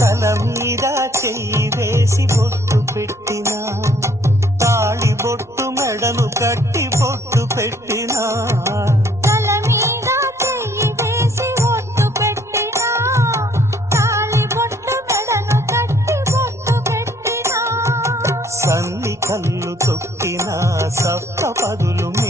தலமீதா செய்தேசி பொட்டு பெட்டினா தாழி பொட்டு மெடலு கட்டி பொட்டு பெட்டினா சன்னி கல்லு தொட்டினா சப்த பதுலுமே